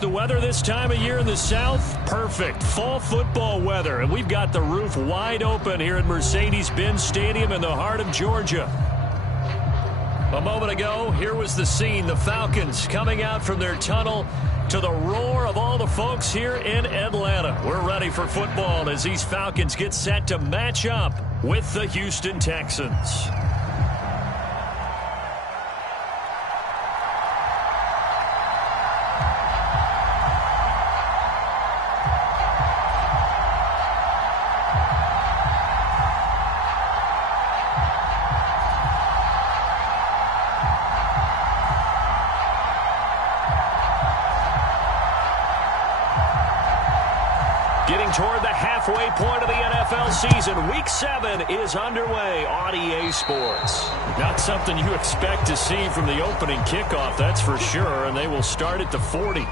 The weather this time of year in the South, perfect. Fall football weather, and we've got the roof wide open here at Mercedes-Benz Stadium in the heart of Georgia. A moment ago, here was the scene. The Falcons coming out from their tunnel to the roar of all the folks here in Atlanta. We're ready for football as these Falcons get set to match up with the Houston Texans. Getting toward the halfway point of the NFL season. Week 7 is underway on EA Sports. Not something you expect to see from the opening kickoff, that's for sure, and they will start at the 40.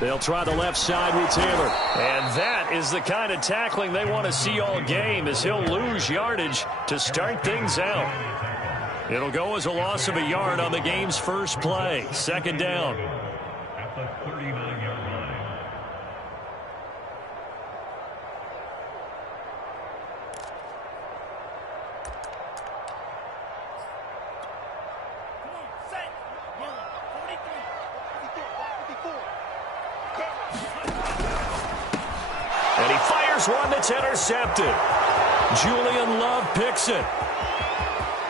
They'll try the left side with Taylor. And that is the kind of tackling they want to see all game, as he'll lose yardage to start things out. It'll go as a loss of a yard on the game's first play. Second down. At the 39-yard line. And he fires one that's intercepted. Julian Love picks it.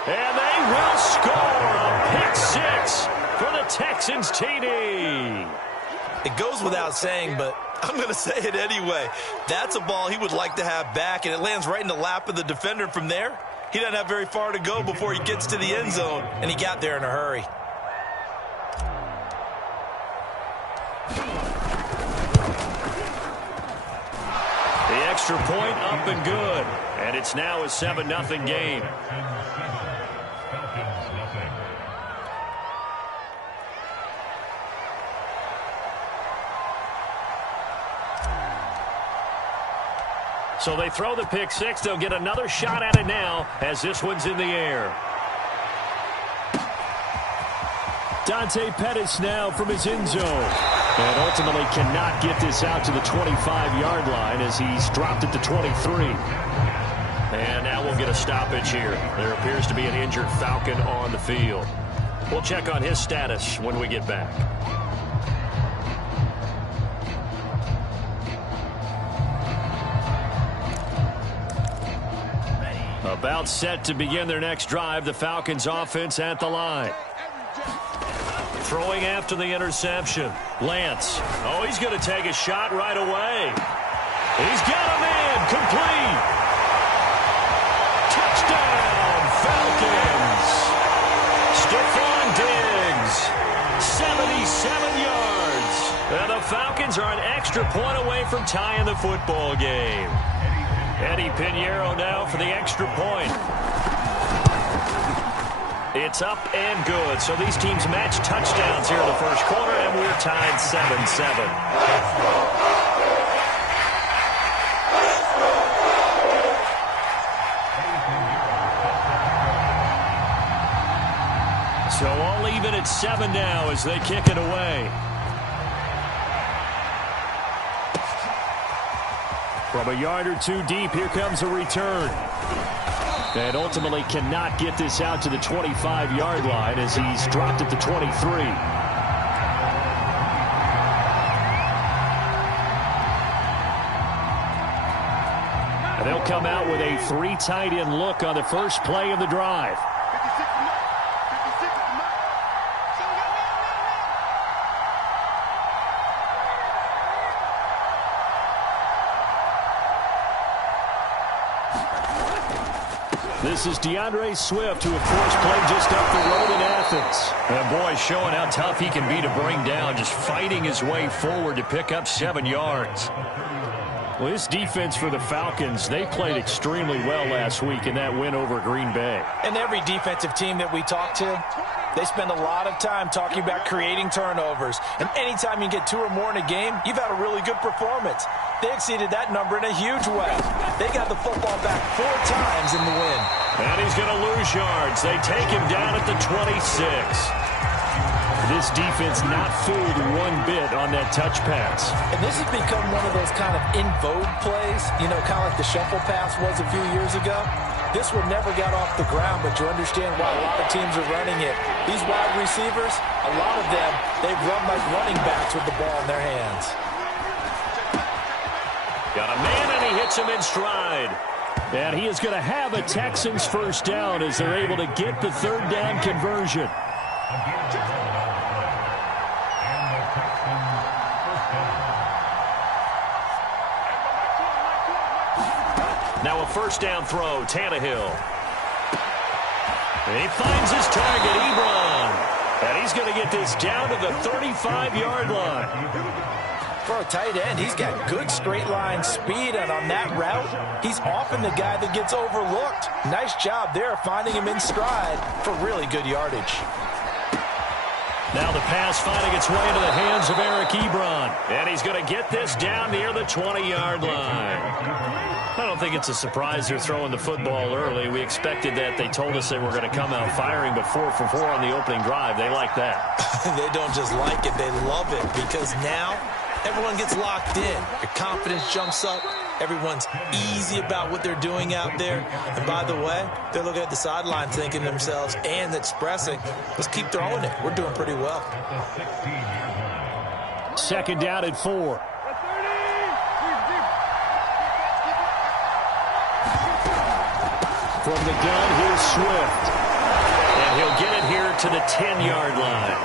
And they will score a pick six for the Texans TD. It goes without saying, but I'm going to say it anyway. That's a ball he would like to have back, and it lands right in the lap of the defender. From there, he doesn't have very far to go before he gets to the end zone, and he got there in a hurry. The extra point up and good. And it's now a 7-0 game. So they throw the pick six. They'll get another shot at it now as this one's in the air. Dante Pettis now from his end zone. And ultimately cannot get this out to the 25-yard line as he's dropped it to 23. And now we'll get a stoppage here. There appears to be an injured Falcon on the field. We'll check on his status when we get back. About set to begin their next drive, the Falcons offense at the line. Throwing after the interception. Lance. Oh, he's going to take a shot right away. He's got a man. Complete. Touchdown, Falcons. Stephon Diggs. 77 yards. And the Falcons are an extra point away from tying the football game. Eddie Pinheiro now for the extra point. It's up and good. So these teams match touchdowns here in the first quarter, and we're tied 7-7. So all even at 7 now as they kick it away. From a yard or two deep, here comes a return. And ultimately cannot get this out to the 25-yard line as he's dropped it to 23. And they'll come out with a 3 tight end look on the first play of the drive. This is DeAndre Swift, who, of course, played just up the road in Athens. And, boy, showing how tough he can be to bring down, just fighting his way forward to pick up 7 yards. Well, this defense for the Falcons, they played extremely well last week in that win over Green Bay. And every defensive team that we talk to, they spend a lot of time talking about creating turnovers. And anytime you get 2 or more in a game, you've had a really good performance. They exceeded that number in a huge way. They got the football back 4 times in the win. And he's going to lose yards. They take him down at the 26. This defense not fooled one bit on that touch pass. And this has become one of those kind of in vogue plays, you know, kind of like the shuffle pass was a few years ago. This one never got off the ground, but you understand why a lot of teams are running it. These wide receivers, a lot of them, they run like running backs with the ball in their hands. Got a man, and he hits him in stride. And he is going to have a Texans first down as they're able to get the 3rd down conversion. Now a first down throw, Tannehill. And he finds his target, Ebron. And he's going to get this down to the 35-yard line. For a tight end, he's got good straight line speed, and on that route, he's often the guy that gets overlooked. Nice job there finding him in stride for really good yardage. Now the pass finding its way into the hands of Eric Ebron. And he's going to get this down near the 20-yard line. I don't think it's a surprise they're throwing the football early. We expected that. They told us they were going to come out firing, but 4 for 4 on the opening drive. They like that. They don't just like it, they love it, because now everyone gets locked in. Your confidence jumps up. Everyone's easy about what they're doing out there. And by the way, they're looking at the sideline thinking to themselves and expressing, let's keep throwing it. We're doing pretty well. 2nd down and 4. From the gun, here's Swift. And he'll get it here to the 10-yard line.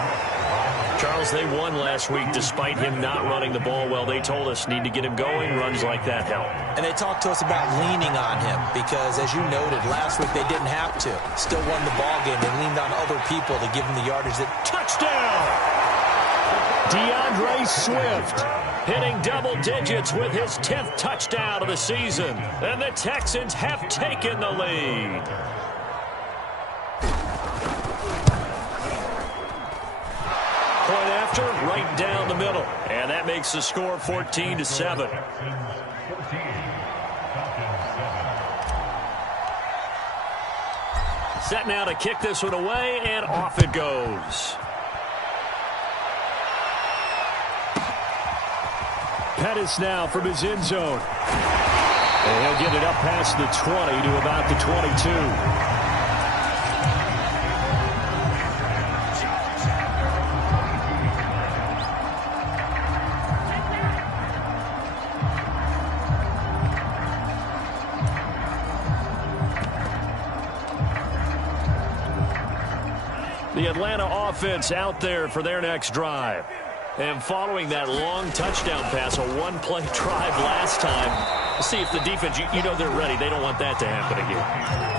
Charles, they won last week despite him not running the ball well. They told us need to get him going. Runs like that help. And they talked to us about leaning on him because, as you noted, last week they didn't have to. Still won the ball game. They leaned on other people to give him the yardage. Touchdown! DeAndre Swift hitting double digits with his 10th touchdown of the season. And the Texans have taken the lead. Point after, right down the middle. And that makes the score 14-7. Set now to kick this one away, and off it goes. Pettis now from his end zone. And he'll get it up past the 20 to about the 22. The Atlanta offense out there for their next drive. And following that long touchdown pass, a one-play drive last time, see if the defense, you know they're ready. They don't want that to happen again.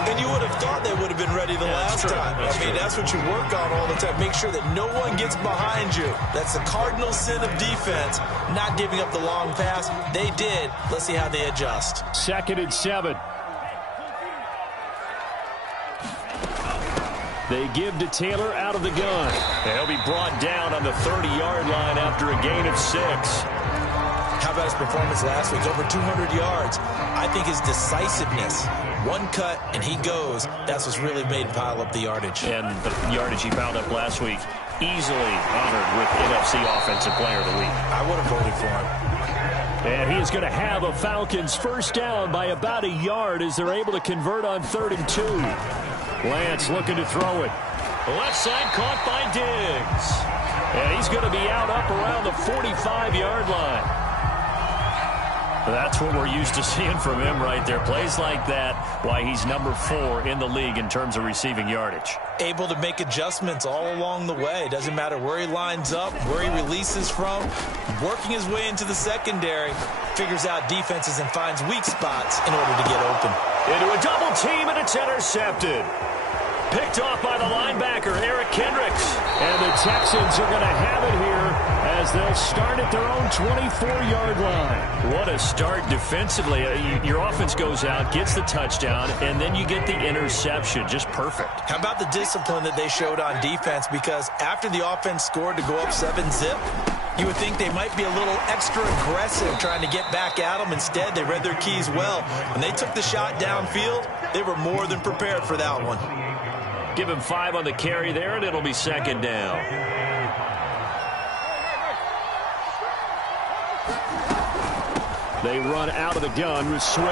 And you would have thought they would have been ready the last time. That's what you work on all the time. Make sure that no one gets behind you. That's the cardinal sin of defense, not giving up the long pass. They did. Let's see how they adjust. 2nd and 7. They give to Taylor out of the gun. He'll be brought down on the 30-yard line after a gain of 6. How about his performance last week? Over 200 yards. I think his decisiveness, one cut and he goes, that's what's really made him pile up the yardage. And the yardage he piled up last week, easily honored with NFC Offensive Player of the Week. I would have voted for him. And he is going to have a Falcons first down by about a yard as they're able to convert on 3rd and 2. Lance looking to throw it. Left side caught by Diggs. And he's going to be out up around the 45-yard line. That's what we're used to seeing from him right there. Plays like that, why he's number 4 in the league in terms of receiving yardage. Able to make adjustments all along the way. Doesn't matter where he lines up, where he releases from. Working his way into the secondary. Figures out defenses and finds weak spots in order to get open. Into a double team, and it's intercepted. Picked off by the linebacker, Eric Kendricks. And the Texans are going to have it here as they'll start at their own 24-yard line. What a start defensively. Your offense goes out, gets the touchdown, and then you get the interception. Just perfect. How about the discipline that they showed on defense? Because after the offense scored to go up 7-zip, you would think they might be a little extra aggressive trying to get back at them. Instead, they read their keys well. When they took the shot downfield, they were more than prepared for that one. Give him 5 on the carry there, and it'll be second down. They run out of the gun with Swift.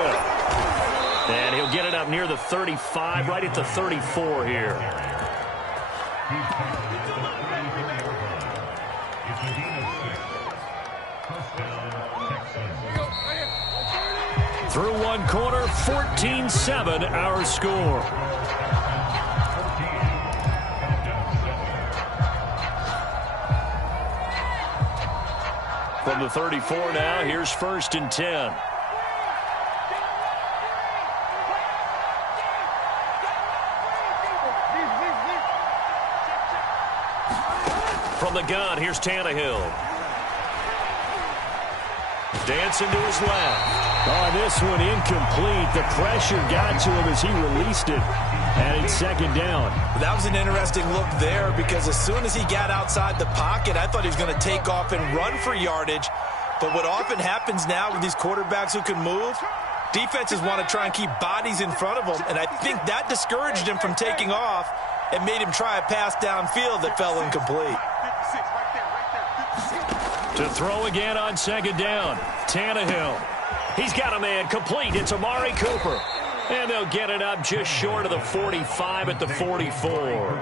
And he'll get it up near the 35, right at the 34 here. Through one quarter, 14-7 our score. From the 34 now, here's 1st and 10. From the gun, here's Tannehill. Dancing to his left. Oh, this one incomplete. The pressure got to him as he released it. And it's second down. That was an interesting look there because as soon as he got outside the pocket, I thought he was going to take off and run for yardage. But what often happens now with these quarterbacks who can move, defenses want to try and keep bodies in front of them. And I think that discouraged him from taking off and made him try a pass downfield that fell incomplete. To throw again on second down. Tannehill. He's got a man complete. It's Amari Cooper. And they'll get it up just short of the 45 at the 44.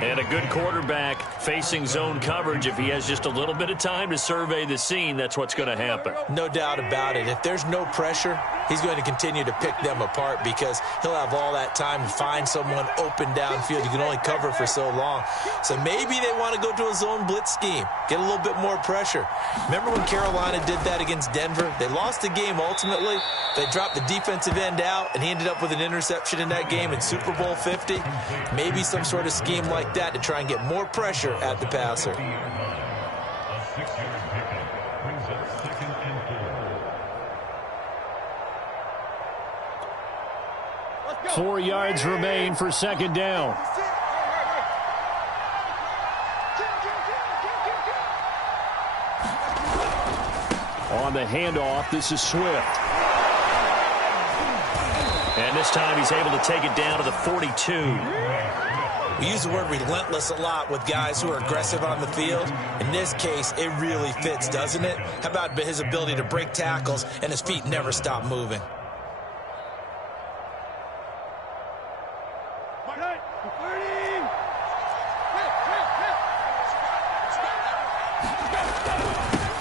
And a good quarterback facing zone coverage. If he has just a little bit of time to survey the scene, that's what's going to happen. No doubt about it. If there's no pressure, he's going to continue to pick them apart because he'll have all that time to find someone open downfield. You can only cover for so long. So maybe they want to go to a zone blitz scheme, get a little bit more pressure. Remember when Carolina did that against Denver? They lost the game ultimately. They dropped the defensive end out, and he ended up with an interception in that game in Super Bowl 50. Maybe some sort of scheme like that to try and get more pressure at the passer. A 6-yard pickup brings up 2nd and 4. 4 yards remain for second down. On the handoff, this is Swift. And this time he's able to take it down to the 42. We use the word relentless a lot with guys who are aggressive on the field. In this case, it really fits, doesn't it? How about his ability to break tackles and his feet never stop moving?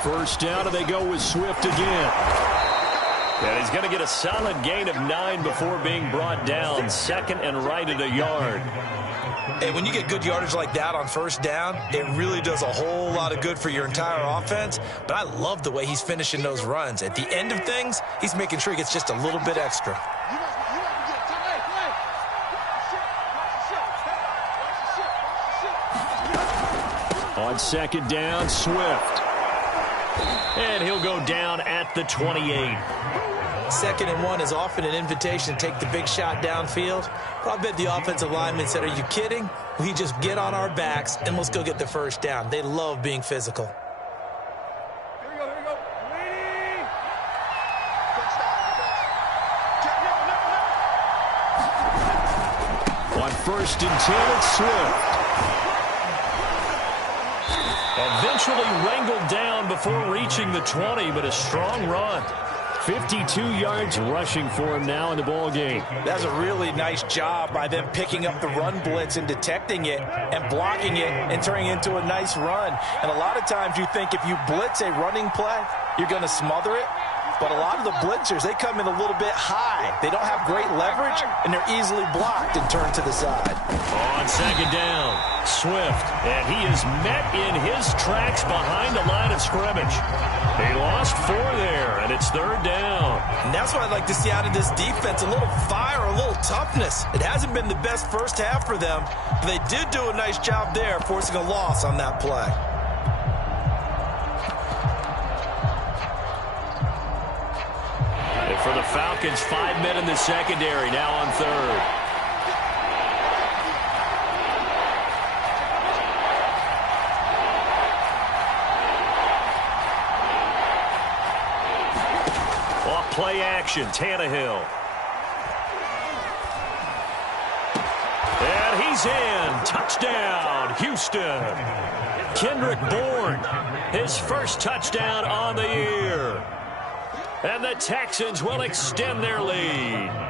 First down, and they go with Swift again. And he's going to get a solid gain of 9 before being brought down. 2nd and right at a yard. And when you get good yardage like that on first down, it really does a whole lot of good for your entire offense. But I love the way he's finishing those runs. At the end of things, he's making sure he gets just a little bit extra. On second down, Swift. And he'll go down at the 28. 2nd and 1 is often an invitation to take the big shot downfield. But I bet the offensive lineman said, are you kidding? We just get on our backs and let's go get the first down. They love being physical. Here we go. Waiting. On 1st and 10, it's Swift. Eventually wrangled down before reaching the 20, but a strong run. 52 yards rushing for him now in the ball game. That's a really nice job by them picking up the run blitz and detecting it and blocking it and turning it into a nice run. And a lot of times you think if you blitz a running play, you're going to smother it. But a lot of the blitzers, they come in a little bit high. They don't have great leverage, and they're easily blocked and turned to the side. On second down, Swift, and he is met in his tracks behind the line of scrimmage. He lost 4 there, and it's 3rd down. And that's what I'd like to see out of this defense, a little fire, a little toughness. It hasn't been the best first half for them, but they did do a nice job there, forcing a loss on that play. Falcons 5 men in the secondary, now on third. Off play action, Tannehill. And he's in. Touchdown, Houston. Kendrick Bourne, his first touchdown on the year. And the Texans will extend their lead.